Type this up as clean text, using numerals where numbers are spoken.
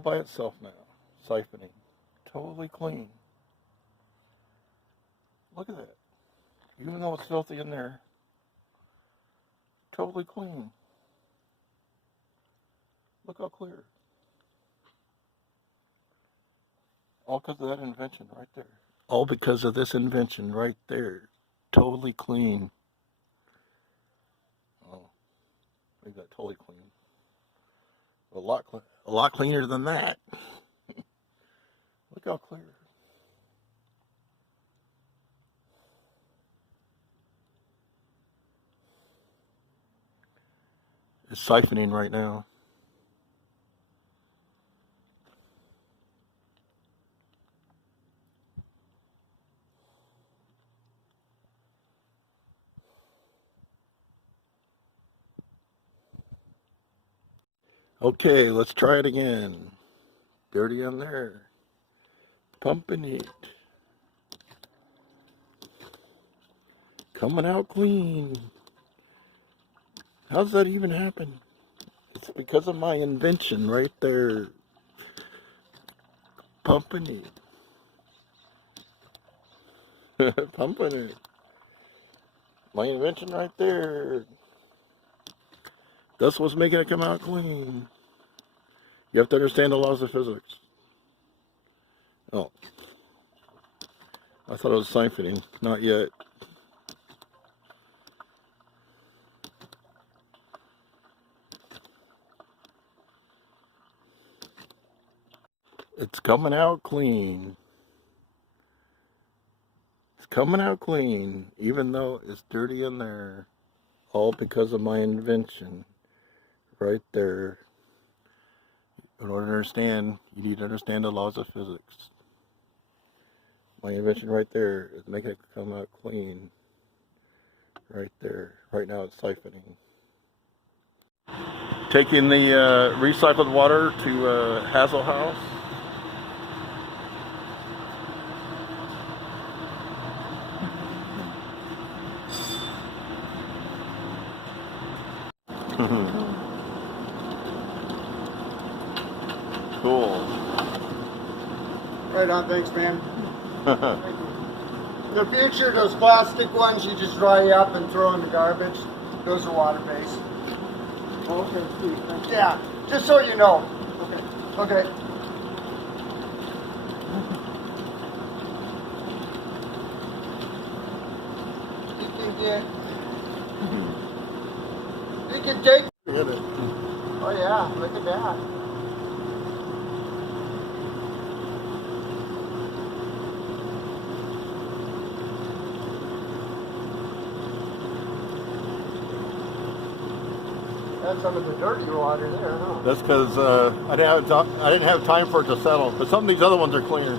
all by itself now, siphoning. Totally clean. Look at that. Even though it's filthy in there, totally clean. Look how clear. All because of that invention right there. All because of this invention right there. Totally clean. Oh, maybe not totally clean. A lot cleaner than that. Look how clear. It's siphoning right now. Okay, let's try it again. Dirty on there. Pumping it. Coming out clean. How's that even happen? It's because of my invention right there. Pumping it. Pumping it. My invention right there. That's what's making it come out clean. You have to understand the laws of physics. Oh. I thought it was siphoning. Not yet. It's coming out clean. It's coming out clean, even though it's dirty in there. All because of my invention. Right there. In order to understand, you need to understand the laws of physics. My invention right there is making it come out clean. Right there. Right now it's siphoning. Taking the recycled water to Hazel House. Cool. Right on, thanks, man. Thank you. In the future, those plastic ones you just dry up and throw in the garbage. Those are water-based. Okay, sweet. Thank you. Yeah, just so you know. Okay. Okay. You can take. Oh yeah, look at that. That's some of the dirty water there, huh? That's because I didn't have time for it to settle. But some of these other ones are cleaner.